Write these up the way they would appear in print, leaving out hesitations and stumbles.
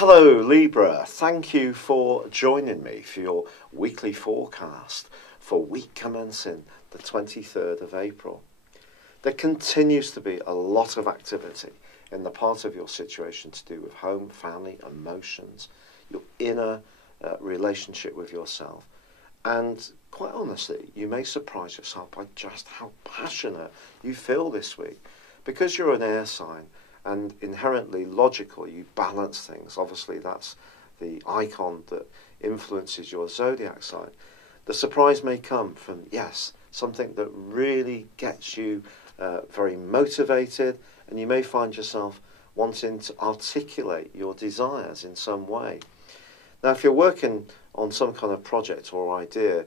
Hello Libra, thank you for joining me for your weekly forecast for week commencing the 23rd of April. There continues to be a lot of activity in the part of your situation to do with home, family, emotions, your inner relationship with yourself. And quite honestly, you may surprise yourself by just how passionate you feel this week. Because you're an air sign and inherently logical, you balance things. Obviously, that's the icon that influences your zodiac sign. The surprise may come from, yes, something that really gets you very motivated, and you may find yourself wanting to articulate your desires in some way. Now, if you're working on some kind of project or idea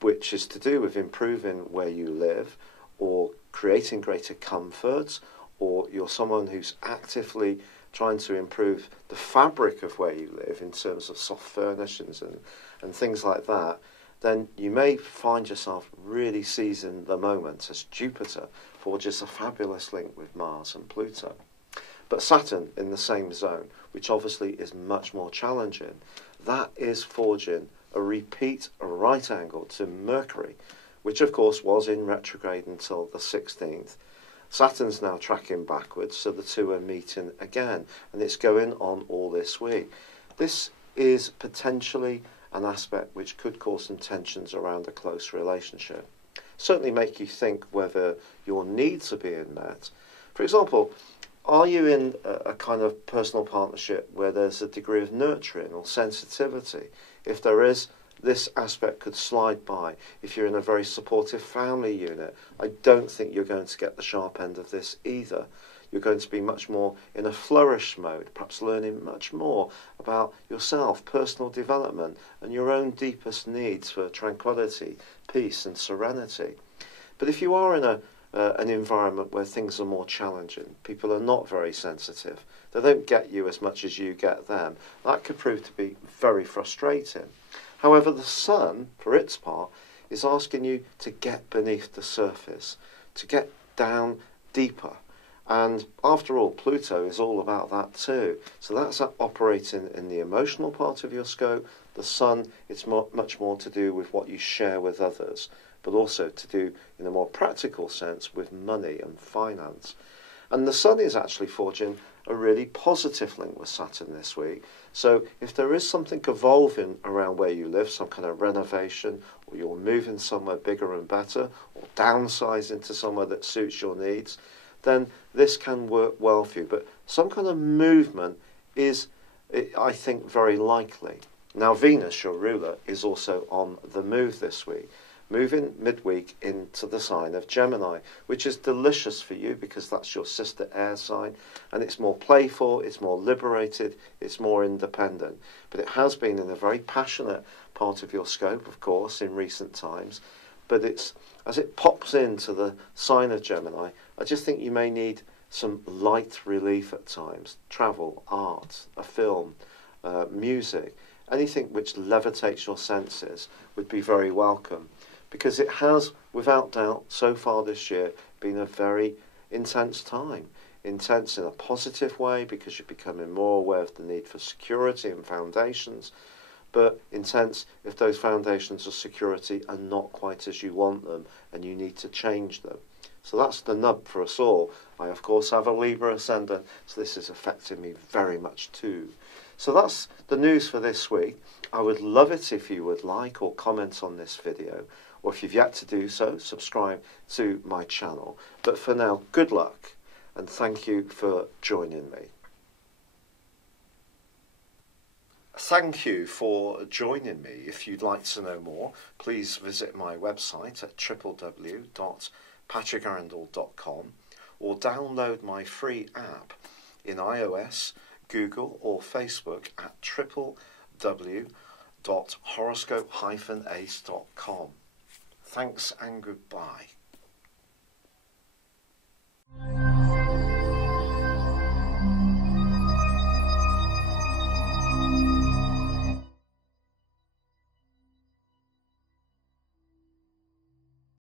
which is to do with improving where you live or creating greater comforts, or you're someone who's actively trying to improve the fabric of where you live in terms of soft furnishings and things like that, then you may find yourself really seizing the moment as Jupiter forges a fabulous link with Mars and Pluto. But Saturn in the same zone, which obviously is much more challenging, that is forging a repeat right angle to Mercury, which of course was in retrograde until the 16th. Saturn's now tracking backwards, so the two are meeting again, and it's going on all this week. This is potentially an aspect which could cause some tensions around a close relationship. Certainly make you think whether your needs are being met. For example, are you in a kind of personal partnership where there's a degree of nurturing or sensitivity? If there is, this aspect could slide by. If you're in a very supportive family unit, I don't think you're going to get the sharp end of this either. You're going to be much more in a flourish mode, perhaps learning much more about yourself, personal development, and your own deepest needs for tranquility, peace, and serenity. But if you are in an environment where things are more challenging, people are not very sensitive, they don't get you as much as you get them, that could prove to be very frustrating. However, the Sun, for its part, is asking you to get beneath the surface, to get down deeper. And after all, Pluto is all about that too. So that's operating in the emotional part of your scope. The Sun, it's much more to do with what you share with others, but also to do, in a more practical sense, with money and finance. And the Sun is actually forging a really positive link with Saturn this week. So if there is something evolving around where you live, some kind of renovation, or you're moving somewhere bigger and better, or downsizing to somewhere that suits your needs, then this can work well for you. But some kind of movement is, I think, very likely. Now, Venus, your ruler, is also on the move this week, moving midweek into the sign of Gemini, which is delicious for you because that's your sister air sign, and it's more playful, it's more liberated, it's more independent. But it has been in a very passionate part of your scope, of course, in recent times. But it's as it pops into the sign of Gemini, I just think you may need some light relief at times. Travel, art, a film, music, anything which levitates your senses would be very welcome. Because it has, without doubt, so far this year, been a very intense time. Intense in a positive way, because you're becoming more aware of the need for security and foundations, but intense if those foundations of security are not quite as you want them, and you need to change them. So that's the nub for us all. I, of course, have a Libra ascendant, so this is affecting me very much too. So that's the news for this week. I would love it if you would like or comment on this video, or if you've yet to do so, subscribe to my channel. But for now, good luck, and thank you for joining me. Thank you for joining me. If you'd like to know more, please visit my website at www.patrickarundell.com or download my free app in iOS, Google or Facebook at www.horoscope-ace.com. Thanks and goodbye.